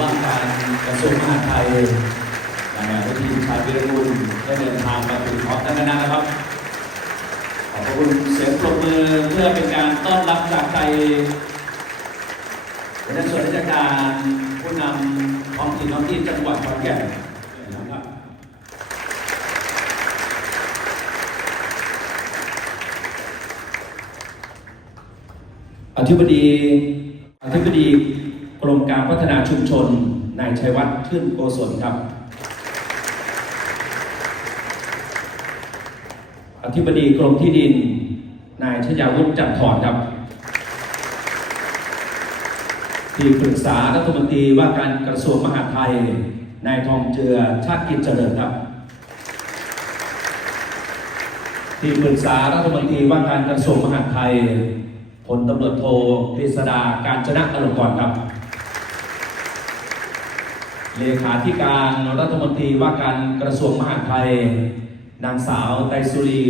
ระทรวงมหาดไทยนะครับทีมชาติวิรกุลได้เดินทางมาถึงพร้อมกันนานนะครับ ขอบคุณเสียงปรบมือเพื่อเป็นการต้อนรับจากใจหัวหน้าส่วนราชการผู้นำท้องถิ่นท้องที่จังหวัดขอนแก่นนะครับอธิบดีอธิบดี รมการพัฒนาชุมชน นายชัยวัฒน์ชื่นโกศลครับ อธิบดีกรมที่ดิน นายชยาวุฒิจันทร์ครับ ที่ปรึกษารัฐมนตรีว่าการกระทรวงมหาดไทย นายทองเจือชาติกิจเจริญครับที่ปรึกษารัฐมนตรีว่าการกระทรวงมหาดไทยพลตำรวจโทกฤษดาการชนะอลงกรณ์ครับ เลขาธิการรัฐมนตรีว่าการกระทรวงมหาดไทย นางสาวไตรสุรี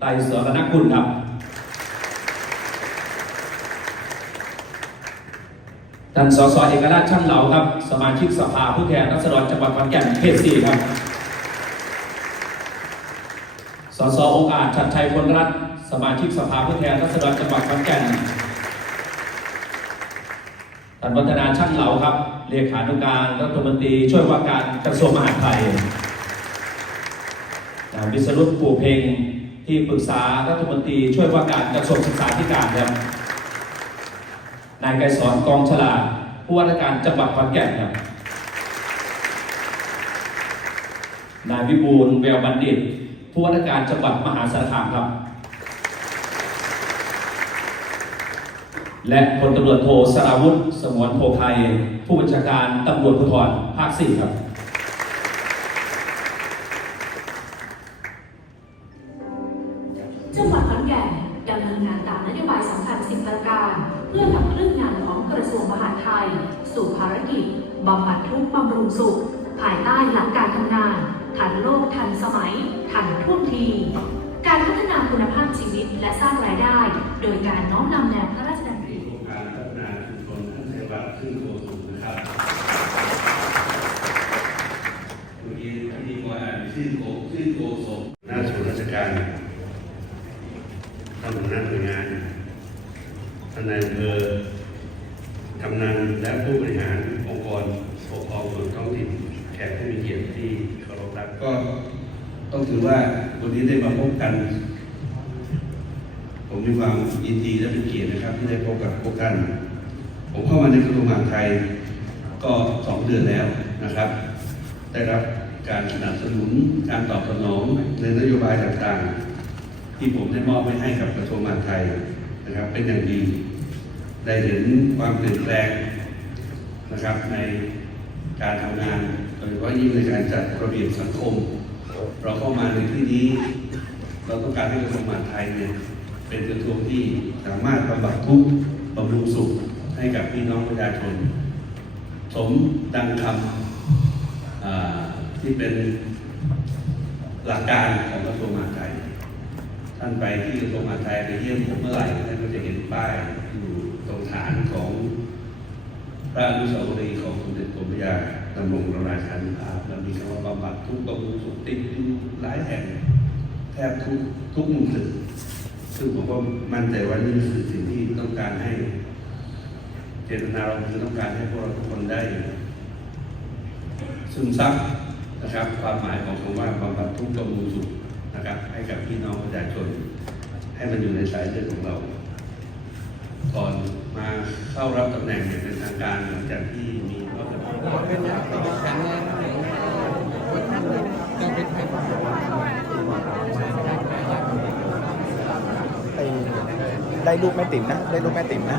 ไตรสรณกุลครับ ท่านสสเอกราชช่างเหลาครับ สมาชิกสภาผู้แทนราษฎรจังหวัดขอนแก่นเขตสี่ครับ สสองค์อาจชัดชัยพลรัตน์สมาชิกสภาผู้แทนราษฎรจังหวัดขอนแก่น ท่านวัฒนาช่างเหลาครับ เลขานุการรัฐมนตรีช่วยว่าการกระทรวงมหาดไทยนายวิศรุตปู่เพ็งที่ปรึกษารัฐมนตรีช่วยว่าการกระทรวงศึกษาธิการครับ นายไกรสอนกองฉลาดผู้ว่าราชการจังหวัดขอนแก่นครับ นายวิบูลแววบัณฑิตผู้ว่าราชการจังหวัดมหาสารคามครับ และพลตำรวจโทสราวุฒิสมวนโพไทยผู้บัญชาการตำรวจภูธรภาคสี่ครับจังหวัดขอนแก่นดำเนินงานตามนโยบายสำคัญ10ประการ เพื่อขับเคลื่อนงานของกระทรวงมหาดไทย สู่ภารกิจบำบัดทุกข์บำรุงสุข ภายใต้หลักการทำงาน ทันโลกทันสมัย ทันท่วงที การพัฒนาคุณภาพชีวิตและสร้างรายได้ โดยการน้อมนำแนวพระราชดำริ โครงการพัฒนาชุมชนท่านเทวะขึ้นโกสุมนะครับเมื่อกี้ที่ ดีกว่าอ่านโกชื่อโกศลหน้าส่วนราชการท่านหัวหน้าหน่วยงานท่านนายอำเภอกำนันและผู้บริหารองค์กรปกครองส่วนท้องถิ่นแขกผู้มีเกียรติที่เคารพรักก็ต้องถือว่าวันนี้ได้มาพบกัน ผมมีความยินดีและเป็นเกียรตินะครับ ที่ได้พบกับพวกท่านผมเข้ามาในกระทรวงมหาดไทยก็สองเดือนแล้วนะครับ ได้รับ การสนับสนุนการตอบสนองในนโยบายต่างๆ ที่ผมได้มอบไว้ให้กับกระทรวงมหาดไทยนะครับเป็นอย่างดี ได้เห็นความเปลี่ยนแปลงนะครับในการทำงานโดยเฉพาะยิ่งในการจัดระเบียบสังคม เราเข้ามาในที่นี้ เราต้องการให้กระทรวงมหาดไทยเนี่ยเป็นกระทรวงที่สามารถบำบัดทุกข์บำรุงสุขให้กับพี่น้องประชาชน สมดังคำ ที่เป็นหลักการของกระทรวงมหาดไทย ท่านไปที่กระทรวงมหาดไทยไปเยี่ยมผมเมื่อไหร่ท่านก็จะเห็นป้ายอยู่ตรงฐานของพระอนุสาวรีย์ของสมเด็จกรมพระยาดำรงราชานุภาพแล้วมีคำว่าบำบัดทุกบำรุงสุขติดอยู่หลายแห่งแทบทุกทุกมุมตึกซึ่งผมก็มั่นใจว่านี่คือสิ่งที่ต้องการให้ เจตนาเราคือต้องการให้พวกเราทุกคนได้ซึมซับ นะครับ ความหมายของคำว่าบำบัดทุกข์บำรุงสุขนะครับ ให้กับพี่น้องประชาชน ให้มันอยู่ในสายเลือดของเรา ก่อนมาเข้ารับตำแหน่งอย่างเป็นทางการหลังจากที่มีรัฐบาลไอ้ได้รูปแม่ติ๋มนะ ได้รูปแม่ติ๋มนะ